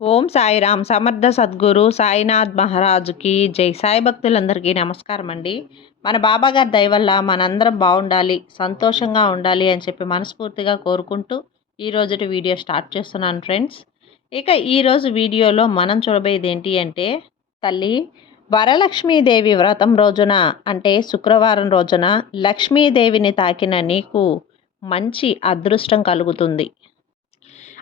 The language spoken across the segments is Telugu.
ఓం సాయిరామ్ సమర్థ సద్గురు సాయినాథ్ మహారాజుకి జై. సాయి భక్తులందరికీ నమస్కారం అండి మన బాబాగారి దయవల్ల మనందరం బాగుండాలి సంతోషంగా ఉండాలి అని చెప్పి మనస్ఫూర్తిగా కోరుకుంటూ ఈరోజుటి వీడియో స్టార్ట్ చేస్తున్నాను ఫ్రెండ్స్. ఇక ఈరోజు వీడియోలో మనం చూడబోయేది ఏంటి అంటే తల్లి వరలక్ష్మీదేవి వ్రతం రోజున అంటే శుక్రవారం రోజున లక్ష్మీదేవిని తాకిన నీకు మంచి అదృష్టం కలుగుతుంది.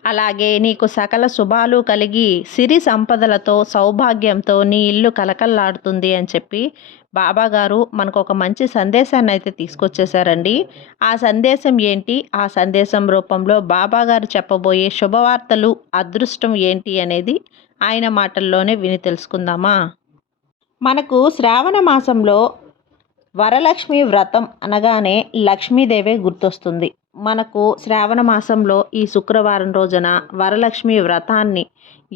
అలాగే నీకు సకల శుభాలు కలిగి సిరి సంపదలతో సౌభాగ్యంతో నీ ఇల్లు కలకల్లాడుతుంది అని చెప్పి బాబా గారు మనకు ఒక మంచి సందేశాన్ని అయితే తీసుకొచ్చేసారండి ఆ సందేశం ఏంటి? ఆ సందేశం రూపంలో బాబా గారు చెప్పబోయే శుభవార్తలు అదృష్టం ఏంటి అనేది ఆయన మాటల్లోనే విని తెలుసుకుందామా? మనకు శ్రావణ మాసంలో వరలక్ష్మి వ్రతం అనగానే లక్ష్మీదేవే గుర్తొస్తుంది. మనకు శ్రావణ మాసంలో ఈ శుక్రవారం రోజున వరలక్ష్మి వ్రతాన్ని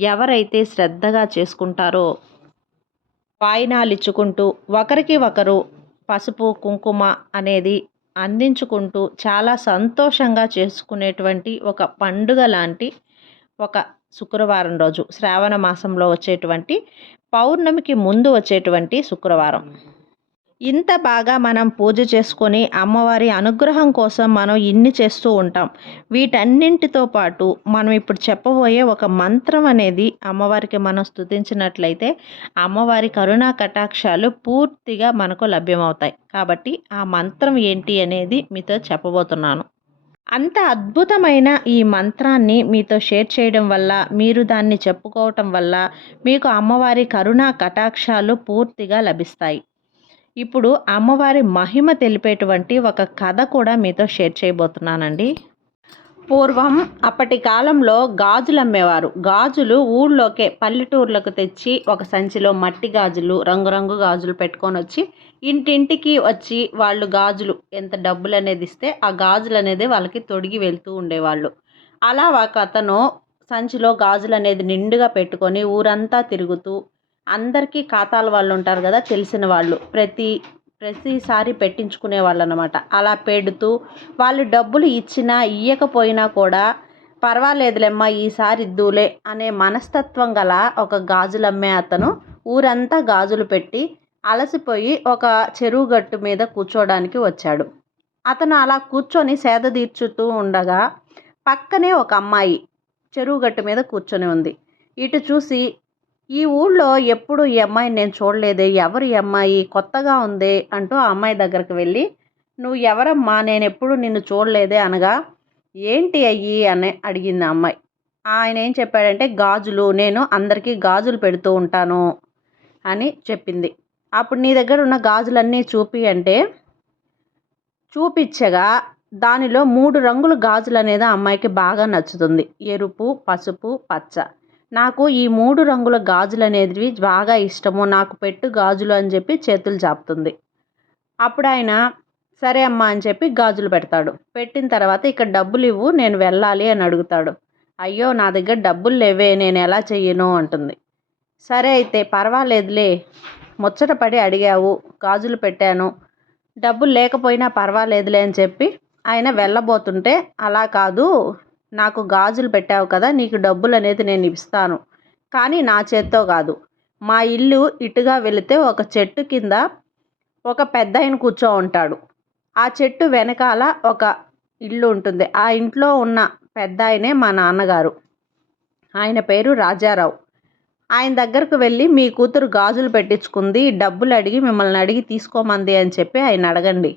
ఎవరైతే శ్రద్ధగా చేసుకుంటారో వాయినాలు ఇచ్చుకుంటూ ఒకరికి ఒకరు పసుపు కుంకుమ అనేది అందించుకుంటూ చాలా సంతోషంగా చేసుకునేటువంటి ఒక పండుగ లాంటి ఒక శుక్రవారం రోజు శ్రావణ మాసంలో వచ్చేటువంటి పౌర్ణమికి ముందు వచ్చేటువంటి శుక్రవారం. ఇంత బాగా మనం పూజ చేసుకొని అమ్మవారి అనుగ్రహం కోసం మనం ఇన్ని చేస్తూ ఉంటాం. వీటన్నింటితో పాటు మనం ఇప్పుడు చెప్పబోయే ఒక మంత్రం అనేది అమ్మవారికి మనం స్థుతించినట్లయితే అమ్మవారి కరుణా కటాక్షాలు పూర్తిగా మనకు లభ్యమవుతాయి. కాబట్టి ఆ మంత్రం ఏంటి అనేది మీతో చెప్పబోతున్నాను. అంత అద్భుతమైన ఈ మంత్రాన్ని మీతో షేర్ చేయడం వల్ల మీరు దాన్ని చెప్పుకోవటం వల్ల మీకు అమ్మవారి కరుణా కటాక్షాలు పూర్తిగా లభిస్తాయి. ఇప్పుడు అమ్మవారి మహిమ తెలిపేటువంటి ఒక కథ కూడా మీతో షేర్ చేయబోతున్నానండి. పూర్వం అప్పటి కాలంలో గాజులు అమ్మేవారు. గాజులు ఊళ్ళోకే పల్లెటూర్లకు తెచ్చి ఒక సంచిలో మట్టి గాజులు రంగురంగు గాజులు పెట్టుకొని వచ్చి ఇంటింటికి వచ్చి వాళ్ళు గాజులు ఎంత డబ్బులు అనేది ఇస్తే ఆ గాజులు అనేది వాళ్ళకి తొడిగి వెళ్తూ ఉండేవాళ్ళు. అలా ఒక అతను సంచిలో గాజులు అనేది నిండుగా పెట్టుకొని ఊరంతా తిరుగుతూ అందరికీ ఖాతాల వాళ్ళు ఉంటారు కదా తెలిసిన వాళ్ళు. ప్రతి ప్రతిసారి పెట్టించుకునే వాళ్ళు అనమాట అలా పెడుతూ వాళ్ళు డబ్బులు ఇచ్చినా ఇయ్యకపోయినా కూడా పర్వాలేదులేమ్మా ఈసారి ఇద్దులే అనే మనస్తత్వం గల ఒక గాజులు అమ్మే అతను. ఊరంతా గాజులు పెట్టి అలసిపోయి ఒక చెరువు గట్టు మీద కూర్చోడానికి వచ్చాడు. అతను అలా కూర్చొని సేద తీర్చుతూ ఉండగా పక్కనే ఒక అమ్మాయి చెరువు గట్టు మీద కూర్చొని ఉంది. ఇటు చూసి ఈ ఊళ్ళో ఎప్పుడు ఈ అమ్మాయిని నేను చూడలేదే ఎవరు ఈ అమ్మాయి కొత్తగా ఉంది అంటూ ఆ అమ్మాయి దగ్గరికి వెళ్ళి నువ్వు ఎవరమ్మా? నేను ఎప్పుడు నిన్ను చూడలేదే అనగా ఏంటి అయ్యి? అని అడిగింది ఆ అమ్మాయి. ఆయన ఏం చెప్పాడంటే గాజులు నేను అందరికీ గాజులు పెడుతూ ఉంటాను అని చెప్పింది. అప్పుడు నీ దగ్గర ఉన్న గాజులన్నీ చూపి అంటే చూపించగా దానిలో మూడు రంగుల గాజులు అనేది ఆ అమ్మాయికి బాగా నచ్చుతుంది. ఎరుపు పసుపు పచ్చ. నాకు ఈ మూడు రంగుల గాజులు అనేవి బాగా ఇష్టము నాకు పెట్టు గాజులు అని చెప్పి చేతులు చాపుతుంది. అప్పుడు ఆయన సరే అమ్మా అని చెప్పి గాజులు పెడతాడు. పెట్టిన తర్వాత ఇక్కడ డబ్బులు ఇవ్వు నేను వెళ్ళాలి అని అడుగుతాడు. అయ్యో నా దగ్గర డబ్బులు లేవే నేను ఎలా చెయ్యను అంటుంది. సరే అయితే పర్వాలేదులే ముచ్చట పడి అడిగావు గాజులు పెట్టాను. డబ్బులు లేకపోయినా పర్వాలేదులే అని చెప్పి ఆయన వెళ్ళబోతుంటే అలా కాదు నాకు గాజులు పెట్టావు కదా నీకు డబ్బులు అనేది నేను ఇస్తాను. కానీ నా చేత్తో కాదు. మా ఇల్లు ఇటుగా వెళితే ఒక చెట్టు కింద ఒక పెద్ద ఆయన కూర్చో ఉంటాడు. ఆ చెట్టు వెనకాల ఒక ఇల్లు ఉంటుంది. ఆ ఇంట్లో ఉన్న పెద్ద ఆయనే మా నాన్నగారు. ఆయన పేరు రాజారావు. ఆయన దగ్గరకు వెళ్ళి మీ కూతురు గాజులు పెట్టించుకుంది డబ్బులు అడిగి మిమ్మల్ని అడిగి తీసుకోమంది అని చెప్పి ఆయన అడగండి.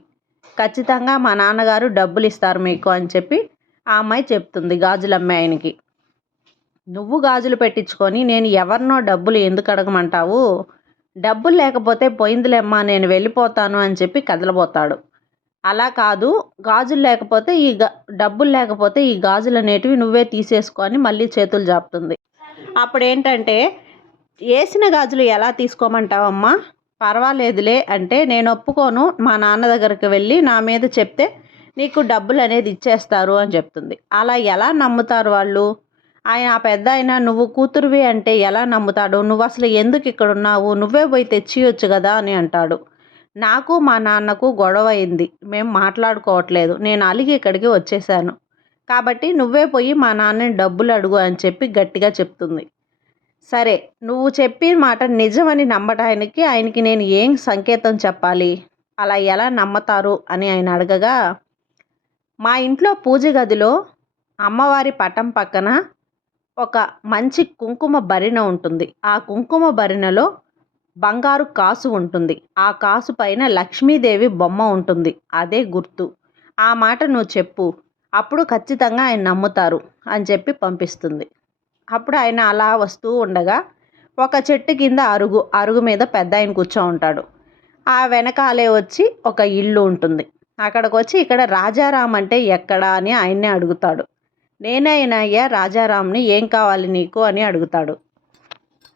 ఖచ్చితంగా మా నాన్నగారు డబ్బులు ఇస్తారు మీకు అని చెప్పి ఆ అమ్మాయి చెప్తుంది గాజులు అమ్మాయినికి. నువ్వు గాజులు పెట్టించుకొని నేను ఎవరినో డబ్బులు ఎందుకు అడగమంటావు? డబ్బులు లేకపోతే పోయిందిలేమ్మా నేను వెళ్ళిపోతాను అని చెప్పి కదలబోతాడు. అలా కాదు గాజులు లేకపోతే ఈ డబ్బులు లేకపోతే ఈ గాజులు అనేటివి నువ్వే తీసేసుకొని మళ్ళీ చేతులు జాపుతుంది. అప్పుడు ఏంటంటే వేసిన గాజులు ఎలా తీసుకోమంటావమ్మా? పర్వాలేదులే అంటే నేను ఒప్పుకోను మా నాన్న దగ్గరికి వెళ్ళి నా మీద చెప్తే నీకు డబ్బులు అనేది ఇచ్చేస్తారు అని చెప్తుంది. అలా ఎలా నమ్ముతారు వాళ్ళు? ఆయన ఆ పెద్ద ఆయన నువ్వు కూతురువి అంటే ఎలా నమ్ముతాడు? నువ్వు అసలు ఎందుకు ఇక్కడ ఉన్నావు? నువ్వే పోయి తెచ్చియొచ్చు కదా అని అంటాడు. నాకు మా నాన్నకు గొడవ అయింది. మేము మాట్లాడుకోవట్లేదు. నేను అలిగి ఇక్కడికి వచ్చేసాను కాబట్టి నువ్వే పోయి మా నాన్నని డబ్బులు అడుగు అని చెప్పి గట్టిగా చెప్తుంది. సరే నువ్వు చెప్పిన మాట నిజమని నమ్మటానికి ఆయనకి నేను ఏం సంకేతం చెప్పాలి? అలా ఎలా నమ్మతారు? అని ఆయన అడగగా మా ఇంట్లో పూజ గదిలో అమ్మవారి పటం పక్కన ఒక మంచి కుంకుమ భరిణ ఉంటుంది. ఆ కుంకుమ భరిణలో బంగారు కాసు ఉంటుంది. ఆ కాసు పైన లక్ష్మీదేవి బొమ్మ ఉంటుంది. అదే గుర్తు. ఆ మాట నువ్వు చెప్పు. అప్పుడు ఖచ్చితంగా ఆయన నమ్ముతారు అని చెప్పి పంపిస్తుంది. అప్పుడు ఆయన అలా వస్తూ ఉండగా ఒక చెట్టు కింద అరుగు అరుగు మీద పెద్ద ఆయన కూర్చో ఉంటాడు. ఆ వెనకాలే వచ్చి ఒక ఇల్లు ఉంటుంది. అక్కడికి వచ్చి ఇక్కడ రాజారాం అంటే ఎక్కడా అని ఆయన్నే అడుగుతాడు. నేనైనా అయ్యా రాజారాంని ఏం కావాలి నీకు అని అడుగుతాడు.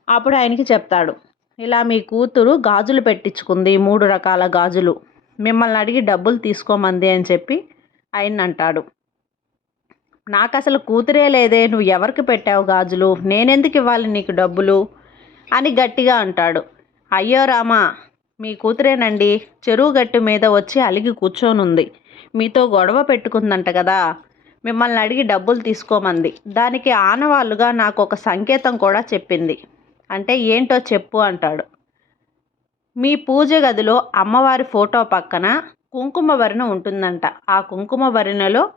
అప్పుడు ఆయనకి చెప్తాడు ఇలా మీ కూతురు గాజులు పెట్టించుకుంది మూడు రకాల గాజులు. మిమ్మల్ని అడిగి డబ్బులు తీసుకోమంది అని చెప్పి ఆయన అంటాడు నాకు అసలు కూతురే లేదే నువ్వు ఎవరికి పెట్టావు గాజులు? నేనెందుకు ఇవ్వాలి నీకు డబ్బులు అని గట్టిగా అంటాడు. అయ్యో రామా మీ కూతురేనండి. చెరువు గట్టు మీద వచ్చి అలిగి కూర్చోనుంది. మీతో గొడవ పెట్టుకుందంట కదా. మిమ్మల్ని అడిగి డబ్బులు తీసుకోమంది. దానికి ఆనవాళ్ళుగా నాకు ఒక సంకేతం కూడా చెప్పింది. అంటే ఏంటో చెప్పు అంటాడు. మీ పూజ గదిలో అమ్మవారి ఫోటో పక్కన కుంకుమ వరిన ఉంటుందంట. ఆ కుంకుమ వరినలో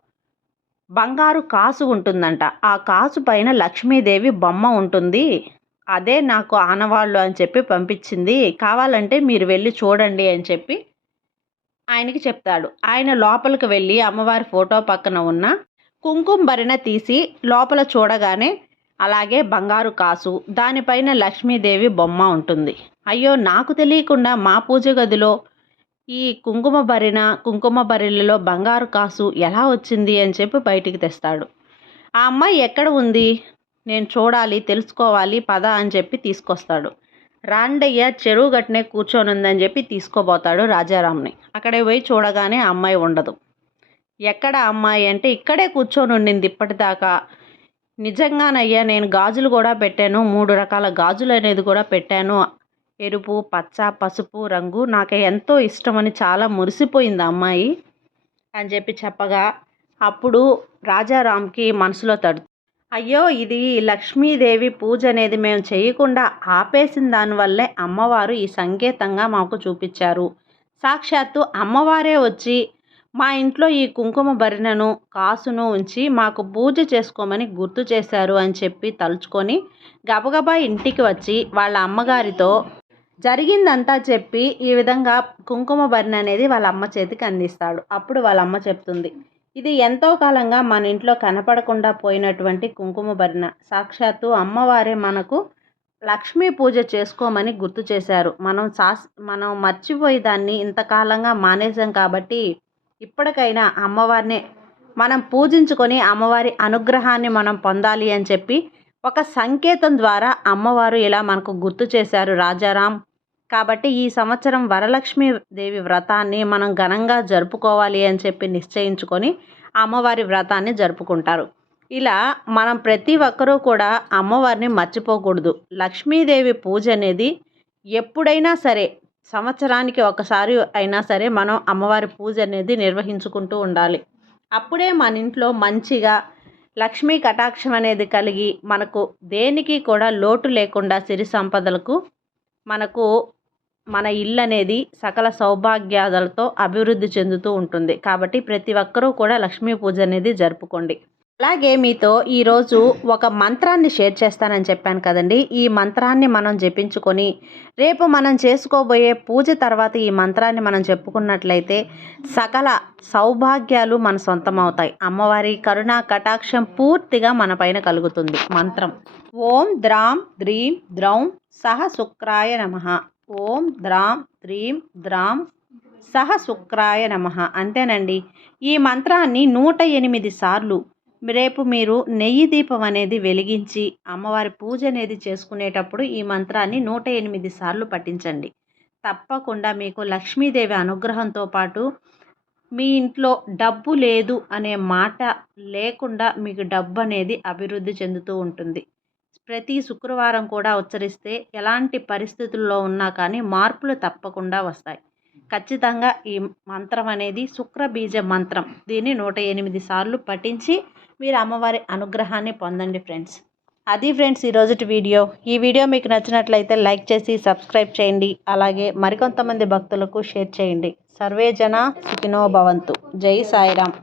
బంగారు కాసు ఉంటుందంట. ఆ కాసు పైన లక్ష్మీదేవి బొమ్మ ఉంటుంది. అదే నాకు ఆనవాళ్ళు అని చెప్పి పంపించింది. కావాలంటే మీరు వెళ్ళి చూడండి అని చెప్పి ఆయనకి చెప్తాడు. ఆయన లోపలికి వెళ్ళి అమ్మవారి ఫోటో పక్కన ఉన్న కుంకుమ భరిణ తీసి లోపల చూడగానే అలాగే బంగారు కాసు దానిపైన లక్ష్మీదేవి బొమ్మ ఉంటుంది. అయ్యో నాకు తెలియకుండా మా పూజ గదిలో ఈ కుంకుమ భరిణ కుంకుమ భరిణలో బంగారు కాసు ఎలా వచ్చింది అని చెప్పి బయటికి తెస్తాడు. ఆ అమ్మాయి ఎక్కడ ఉంది? నేను చూడాలి తెలుసుకోవాలి పద అని చెప్పి తీసుకొస్తాడు. రాండయ్య చెరువు గట్టునే కూర్చొని ఉందని చెప్పి తీసుకోబోతాడు రాజారాంని అక్కడే పోయి చూడగానే అమ్మాయి ఉండదు. ఎక్కడ అమ్మాయి అంటే ఇక్కడే కూర్చొని ఉండింది ఇప్పటిదాకా. నిజంగానయ్యా నేను గాజులు కూడా పెట్టాను మూడు రకాల గాజులు అనేది కూడా పెట్టాను. ఎరుపు పచ్చ పసుపు రంగు నాకు ఎంతో ఇష్టమని చాలా మురిసిపోయింది అమ్మాయి అని చెప్పి చెప్పగా అప్పుడు రాజారాంకి మనసులో తడు అయ్యో ఇది లక్ష్మీదేవి పూజ అనేది మేము చేయకుండా ఆపేసిన దానివల్లే అమ్మవారు ఈ సంకేతంగా మాకు చూపించారు. సాక్షాత్తు అమ్మవారే వచ్చి మా ఇంట్లో ఈ కుంకుమ భరిణను కాసును ఉంచి మాకు పూజ చేసుకోమని గుర్తు చేశారు అని చెప్పి తలుచుకొని గబగబా ఇంటికి వచ్చి వాళ్ళ అమ్మగారితో జరిగిందంతా చెప్పి ఈ విధంగా కుంకుమ భరిణ అనేది వాళ్ళ అమ్మ చేతికి అందిస్తాడు. అప్పుడు వాళ్ళ అమ్మ చెప్తుంది ఇది ఎంతో కాలంగా మన ఇంట్లో కనపడకుండా పోయినటువంటి కుంకుమ భరిణ సాక్షాత్తు అమ్మవారే మనకు లక్ష్మీ పూజ చేసుకోమని గుర్తు చేశారు. మనం సాస్ మనం మర్చిపోయి దాన్ని ఇంతకాలంగా మానేసాం కాబట్టి ఇప్పటికైనా అమ్మవారిని మనం పూజించుకొని అమ్మవారి అనుగ్రహాన్ని మనం పొందాలి అని చెప్పి ఒక సంకేతం ద్వారా అమ్మవారు ఇలా మనకు గుర్తు చేశారు. రాజారాం కాబట్టి ఈ సంవత్సరం వరలక్ష్మి దేవి వ్రతాన్ని మనం ఘనంగా జరుపుకోవాలి అని చెప్పి నిశ్చయించుకొని అమ్మవారి వ్రతాన్ని జరుపుకుంటారు. ఇలా మనం ప్రతి ఒక్కరూ కూడా అమ్మవారిని మర్చిపోకూడదు. లక్ష్మీదేవి పూజ అనేది ఎప్పుడైనా సరే సంవత్సరానికి ఒకసారి అయినా సరే మనం అమ్మవారి పూజ అనేది నిర్వహించుకుంటూ ఉండాలి. అప్పుడే మన ఇంట్లో మంచిగా లక్ష్మీ కటాక్షం అనేది కలిగి మనకు దేనికి కూడా లోటు లేకుండా సిరి సంపదలకు మనకు మన ఇల్లు అనేది సకల సౌభాగ్యాలతో అభివృద్ధి చెందుతూ ఉంటుంది. కాబట్టి ప్రతి ఒక్కరూ కూడా లక్ష్మీ పూజ అనేది జరుపుకోండి. అలాగే మీతో ఈరోజు ఒక మంత్రాన్ని షేర్ చేస్తానని చెప్పాను కదండి. ఈ మంత్రాన్ని మనం జపించుకొని రేపు మనం చేసుకోబోయే పూజ తర్వాత ఈ మంత్రాన్ని మనం చెప్పుకున్నట్లయితే సకల సౌభాగ్యాలు మన సొంతం అవుతాయి అమ్మవారి కరుణా కటాక్షం పూర్తిగా మన పైన కలుగుతుంది. మంత్రం. ఓం ద్రాం ద్రీం ద్రౌం సహ శుక్రాయ నమ. ఓం ద్రాం ద్రీం ద్రాం సహ శుక్రాయ నమ. అంతేనండి. ఈ మంత్రాన్ని నూట ఎనిమిది సార్లు రేపు మీరు నెయ్యి దీపం అనేది వెలిగించి అమ్మవారి పూజ అనేది చేసుకునేటప్పుడు ఈ మంత్రాన్ని నూట ఎనిమిది సార్లు పఠించండి. తప్పకుండా మీకు లక్ష్మీదేవి అనుగ్రహంతో పాటు మీ ఇంట్లో డబ్బు లేదు అనే మాట లేకుండా మీకు డబ్బు అనేది అభివృద్ధి చెందుతూ ఉంటుంది. ప్రతి శుక్రవారం కూడా ఉచ్చరిస్తే ఎలాంటి పరిస్థితుల్లో ఉన్నా కానీ మార్పులు తప్పకుండా వస్తాయి. ఖచ్చితంగా ఈ మంత్రం అనేది శుక్రబీజ మంత్రం. దీన్ని నూట ఎనిమిది సార్లు పఠించి మీరు అమ్మవారి అనుగ్రహాన్ని పొందండి ఫ్రెండ్స్. అది ఫ్రెండ్స్ ఈరోజుటి వీడియో. ఈ వీడియో మీకు నచ్చినట్లయితే లైక్ చేసి సబ్స్క్రైబ్ చేయండి. అలాగే మరికొంతమంది భక్తులకు షేర్ చేయండి. సర్వే జన సుఖినో భవంతు. జై సాయిరామ్.